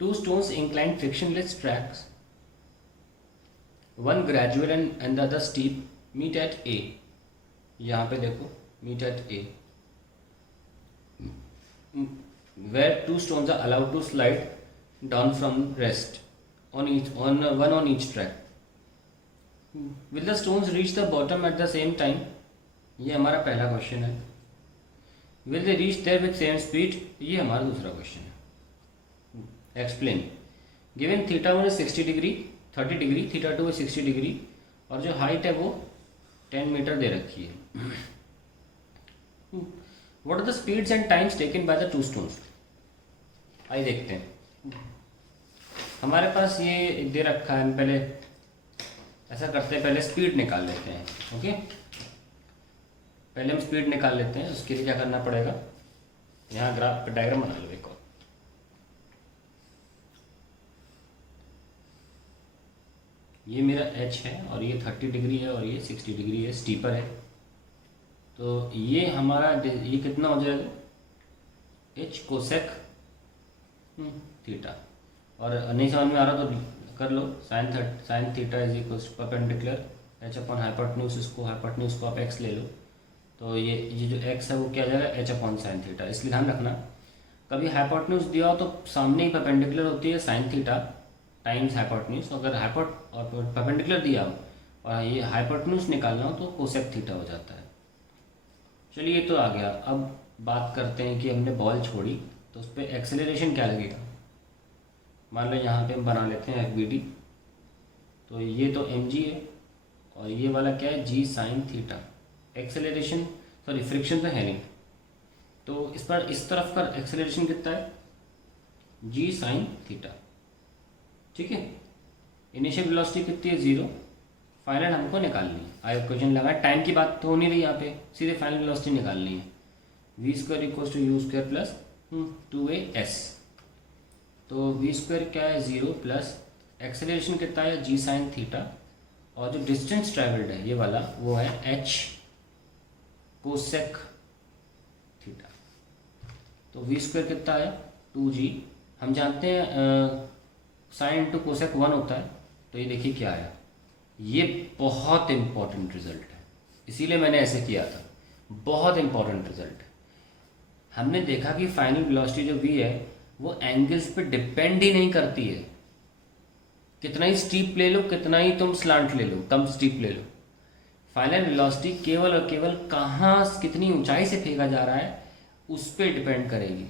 Two stones inclined frictionless tracks, one gradual and the other steep, meet at A. यहाँ पे देखो meet at A, where two stones are allowed to slide down from rest on one on each track. Will the stones reach the bottom at the same time? ये हमारा पहला question है. Will they reach there with same speed? ये हमारा दूसरा question है. Explain. Given theta 1 is 60 degree 30 degree, theta 2 is 60 degree और जो हाइट है वो 10 मीटर दे रखी है. What are the speeds and times taken by the two stones? आइए देखते हैं. हमारे पास ये दे रखा है. पहले ऐसा करते हैं, पहले स्पीड निकाल लेते हैं. ओके, पहले हम स्पीड निकाल लेते हैं. उसके लिए क्या करना पड़ेगा, यहाँ ग्राफ डायग्राम बना लो एक और. ये मेरा h है और ये 30 डिग्री है और ये 60 डिग्री है, स्टीपर है. तो ये हमारा ये कितना हो जाएगा, h कोसेक थीटा. और नहीं समझ में आ रहा तो कर लो, sine theta is equal to perpendicular h upon hypotenuse. इसको हाइपोटेन्यूज को आप x ले लो, तो ये जो x है वो क्या आ जाएगा, h अपॉन साइन थीटा. इसलिए ध्यान रखना, कभी हाइपोटेन्यूज दिया हो तो सामने ही परपेंडिकुलर होती है साइन थीटा टाइम्स हाइपोटेन्यूज. अगर परपेंडिकुलर दिया हो और ये हाइपोटेन्यूज निकालना हो तो कोसेक थीटा हो जाता है. चलिए, ये तो आ गया. अब बात करते हैं कि हमने बॉल छोड़ी तो उस पर एक्सेलरेशन क्या लगेगा. मान लो यहाँ पे हम बना लेते हैं FBD. तो ये तो mg है और ये वाला क्या है, g sine theta. Acceleration sorry friction तो है नहीं, तो इस पर इस तरफ का एक्सेलरेशन कितना है, g साइन थीटा. ठीक है. इनिशियल वेलोसिटी कितनी है, 0. फाइनल हमको निकालनी है. आई क्वेश्चन लगा, टाइम की बात तो हो नहीं रही यहाँ पे, सीधे फाइनल वेलोसिटी निकालनी है. v square equal to u square plus 2as. तो v स्क्वायर क्या है, 0 प्लस एक्सेलरेशन कितना है, g साइन थीटा. और जो डिस्टेंस ट्रेवल्ड है ये वाला वो है h कोसेक थीटा. तो v स्क्वायर कितना आया, 2g. हम जानते हैं साइन इंटू कोसेक 1 होता है. तो ये देखिए क्या आया. ये बहुत इंपॉर्टेंट रिजल्ट है, इसीलिए मैंने ऐसे किया था. बहुत इंपॉर्टेंट रिजल्ट है. हमने देखा कि फाइनल वेलोसिटी जो v है वो एंगल्स पे डिपेंड ही नहीं करती है. कितना ही स्टीप ले लो, कितना ही तुम स्लांट ले लो, कम स्टीप ले लो, फाइनल वेलोसिटी केवल और केवल कहाँ कितनी ऊंचाई से फेंका जा रहा है उस पर डिपेंड करेगी.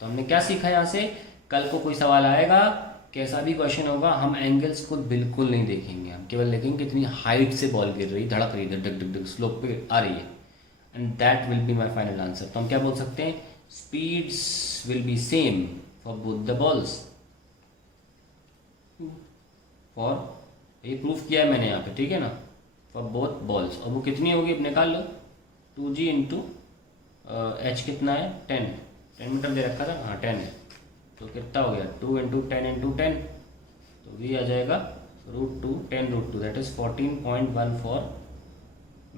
तो हमने क्या सीखा यहाँ से, कल को कोई सवाल आएगा, कैसा भी क्वेश्चन होगा, हम एंगल्स को बिल्कुल नहीं देखेंगे. हम केवल देखेंगे कितनी हाइट से बॉल गिर रही, धड़क रही, धक धक धक स्लोप पे आ रही है, and that will be my final answer. तो हम क्या बोल सकते हैं, speeds will be same for both the balls. For ये प्रूफ किया है मैंने यहाँ पे, ठीक है ना, फॉर बोथ बॉल्स. और वो कितनी होगी अब निकाल लो, 2g इंटू h कितना है, 10 मीटर दे रखा था, हाँ 10 है. तो कितना हो गया, 2 इंटू 10 इंटू 10. तो v आ जाएगा √2 10√2, दैट इज 14.14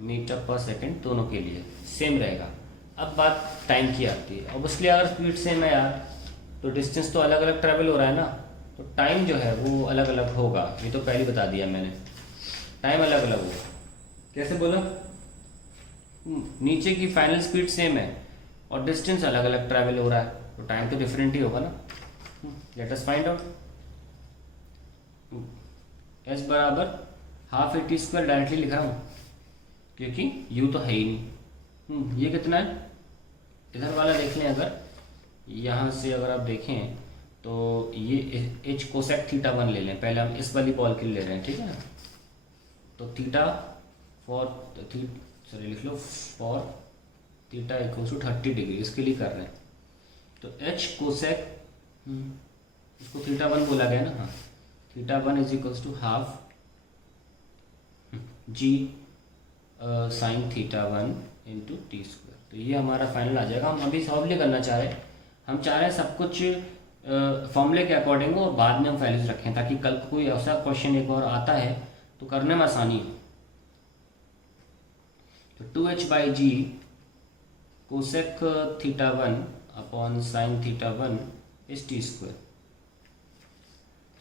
मीटर पर सेकेंड. दोनों के लिए सेम रहेगा. अब बात टाइम की आती है. ऑब्वियसली अगर स्पीड सेम है यार, तो डिस्टेंस तो अलग अलग ट्रैवल हो रहा है ना, तो टाइम जो है वो अलग अलग होगा. ये तो पहले बता दिया मैंने, टाइम अलग अलग होगा. कैसे बोला, नीचे की फाइनल स्पीड सेम है और डिस्टेंस अलग अलग ट्रैवल हो रहा है, तो टाइम तो डिफरेंट ही होगा ना. Let us find out. s बराबर half A T square directly लिख रहा हूँ क्योंकि u तो है ही नहीं. ये कितना है, इधर वाला देख लें. अगर यहाँ से अगर आप देखें तो ये h कोसेक थीटा 1 ले लें. पहले हम इस वाली बॉल के लिए ले रहे हैं, ठीक है ना. तो थीटा सॉरी लिख लो, for theta equal to 30 degree, इसके लिए कर रहे हैं. तो h कोसेक, इसको थीटा 1 बोला गया ना, हाँ, theta 1 is equals to half g sine theta 1 into T square. तो ये हमारा फाइनल आ जाएगा. हम अभी सॉल्व नहीं करना चाह रहे, हम चाह रहे हैं सब कुछ फॉर्मूले के अकॉर्डिंग हो और बाद में हम वैल्यूज रखें, ताकि कल को कोई ऐसा क्वेश्चन एक और आता है तो करने में आसानी हो. तो 2h by G cosec theta 1 upon sine theta 1 is T square.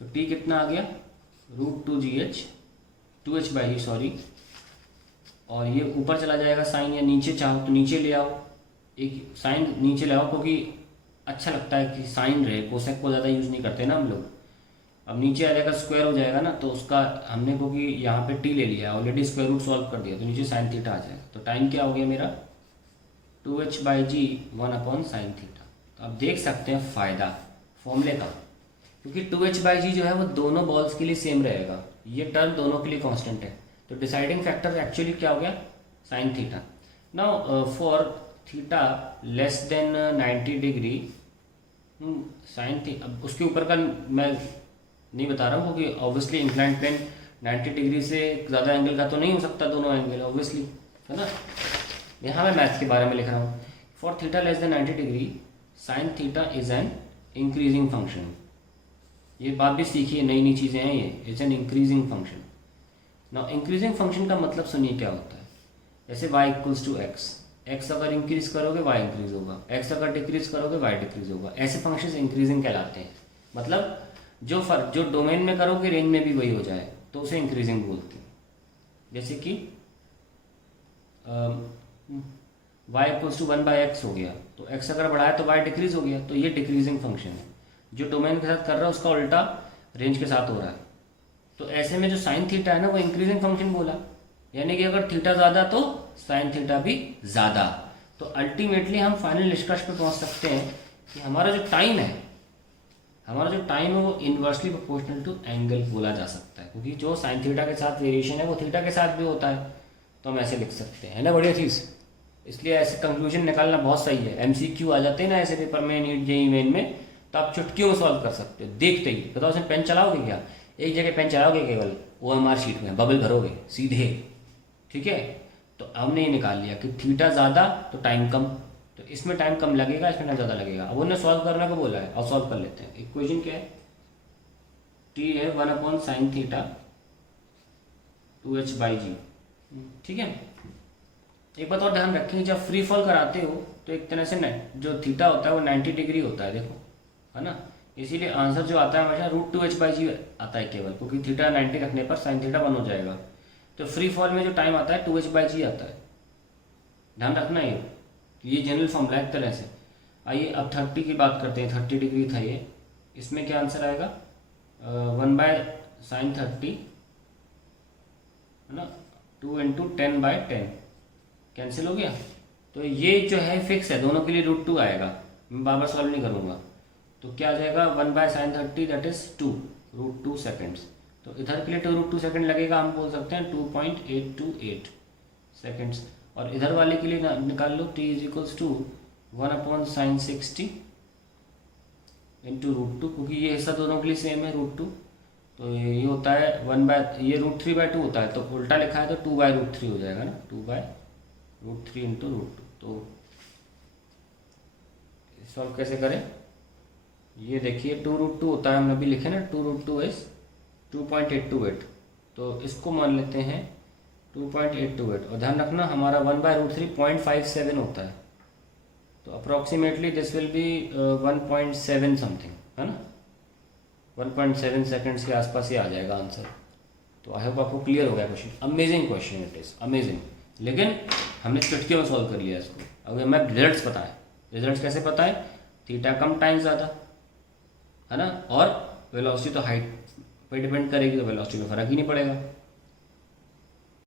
तो टी कितना आ गया, √2GH, 2h/g सॉरी, और ये ऊपर चला जाएगा साइन, या नीचे चाहो तो नीचे ले आओ, एक साइन नीचे ले आओ क्योंकि अच्छा लगता है कि साइन रहे, कोसेक को ज़्यादा यूज़ नहीं करते ना हम लोग। अब नीचे आ जाएगा स्क्वायर हो जाएगा ना, तो उसका हमने क्योंकि यहाँ पे टी ले लिया ऑलरेडी, स्क्वायर रूट सॉल्व कर दिया, तो नीचे साइन थीटा आ जाएगा। तो टाइम क्या हो गया मेरा, 2h/g 1/sin थीटा। तो आप देख सकते हैं फ़ायदा फॉर्मूले का, क्योंकि 2h/g जो है वो दोनों बॉल्स के लिए सेम रहेगा, ये टर्म दोनों के लिए कांस्टेंट है। तो डिसाइडिंग फैक्टर एक्चुअली क्या हो गया, sine theta. Now for theta less than 90 degree sine थी, अब उसके ऊपर का मैं नहीं बता रहा हूँ क्योंकि ऑब्वियसली इंक्लाइंड प्लेन 90 डिग्री से ज़्यादा एंगल का तो नहीं हो सकता, दोनों एंगल ऑब्वियसली, है ना। यहाँ मैं मैथ्स के बारे में लिख रहा हूँ। For theta less than 90 degree sine theta is an increasing function. ये बात भी सीखिए, नई नई चीज़ें हैं ये, it's an increasing function. Now increasing function का मतलब सुनिए क्या होता है। जैसे y = x, x अगर इंक्रीज करोगे y इंक्रीज होगा, x अगर डिक्रीज करोगे y डिक्रीज होगा। ऐसे फंक्शंस इंक्रीजिंग कहलाते हैं। मतलब जो डोमेन में करोगे रेंज में भी वही हो जाए तो उसे इंक्रीजिंग बोलते हैं। जैसे कि y = 1/x हो गया, तो x अगर बढ़ाया तो y डिक्रीज हो गया, तो ये डिक्रीजिंग फंक्शन है। जो डोमेन के साथ कर रहा है उसका उल्टा रेंज के साथ हो रहा है। तो ऐसे में जो साइन थीटा है ना वो इंक्रीजिंग फंक्शन बोला, यानी कि अगर थीटा ज़्यादा तो साइन थीटा भी ज़्यादा। तो अल्टीमेटली हम फाइनल निष्कर्ष पर पहुंच सकते हैं कि हमारा जो टाइम है वो इन्वर्सली प्रोपोर्शनल टू एंगल बोला जा सकता है, क्योंकि जो साइन थीटा के साथ वेरिएशन है वो थीटा के साथ भी होता है। तो हम ऐसे लिख सकते हैं ना, बढ़िया चीज़। इसलिए ऐसे कंक्लूजन निकालना बहुत सही है। MCQ आ जाते हैं ना ऐसे पेपर में, नीट जेईई मेन में, तो आप चुटकियों में सॉल्व कर सकते हो देखते ही। बताओ उसमें पेन चलाओगे क्या, एक जगह पेन चलाओगे केवल OMR शीट में, बबल भरोगे सीधे, ठीक है। तो हमने ये निकाल लिया कि थीटा ज़्यादा तो टाइम कम, तो इसमें टाइम कम लगेगा, इसमें टाइम ज़्यादा लगेगा। अब उन्होंने सॉल्व करने को बोला है, और सॉल्व कर लेते हैं। इक्वेशन क्या है, t है 1/sin थीटा 2h/g, ठीक है। एक बात और ध्यान रखें, जब फ्री फॉल कराते हो तो एक तरह से जो थीटा होता है वो 90 डिग्री होता है, देखो, है ना। इसीलिए आंसर जो आता है हमेशा √2h/g आता है केवल, क्योंकि थीटा 90 रखने पर साइन थीटा 1 हो जाएगा। तो फ्री फॉल में जो टाइम आता है 2h/g आता है, ध्यान रखना ये जनरल फॉर्मूला एक तरह से। आइए अब 30 की बात करते हैं। 30 डिग्री था ये, इसमें क्या आंसर आएगा, 1/sin 30, है ना, 2 × 10/10 कैंसिल हो गया। तो ये जो है फिक्स है, दोनों के लिए √2 आएगा, मैं बार बार सॉल्व नहीं करूँगा। तो क्या आ जाएगा, 1/sin 30 दैट इज 2 √2 सेकेंड्स। तो इधर के लिए 2 √2 सेकेंड लगेगा, हम बोल सकते हैं 2.828 सेकेंड्स। और इधर वाले के लिए निकाल लो, t = 1/sin 60 × √2, क्योंकि ये हिस्सा दोनों के लिए सेम है √2। तो ये होता है ये √3/2 होता है, तो उल्टा लिखा है तो 2/√3 हो जाएगा ना, 2/√3 × √2। तो सॉल्व कैसे करें, ये देखिए 2√2 होता है, हमने अभी लिखे ना, 2√2 इज 2.828, तो इसको मान लेते हैं 2.828। और ध्यान रखना हमारा 1/√3 0.57 होता है, तो approximately this will be 1.7 something, है ना, 1.7 सेकेंड्स के आसपास ही आ जाएगा आंसर। तो आई होप आपको क्लियर हो गया question. Amazing question, it is amazing. लेकिन हमने चुटकियों में सॉल्व कर लिया इसको। अब हमें रिजल्ट्स पता है, रिजल्ट्स कैसे पता है, थीटा कम टाइम ज़्यादा, है ना, और वेलोसिटी तो हाइट पे डिपेंड करेगी, तो वेलोसिटी में फ़र्क ही नहीं पड़ेगा।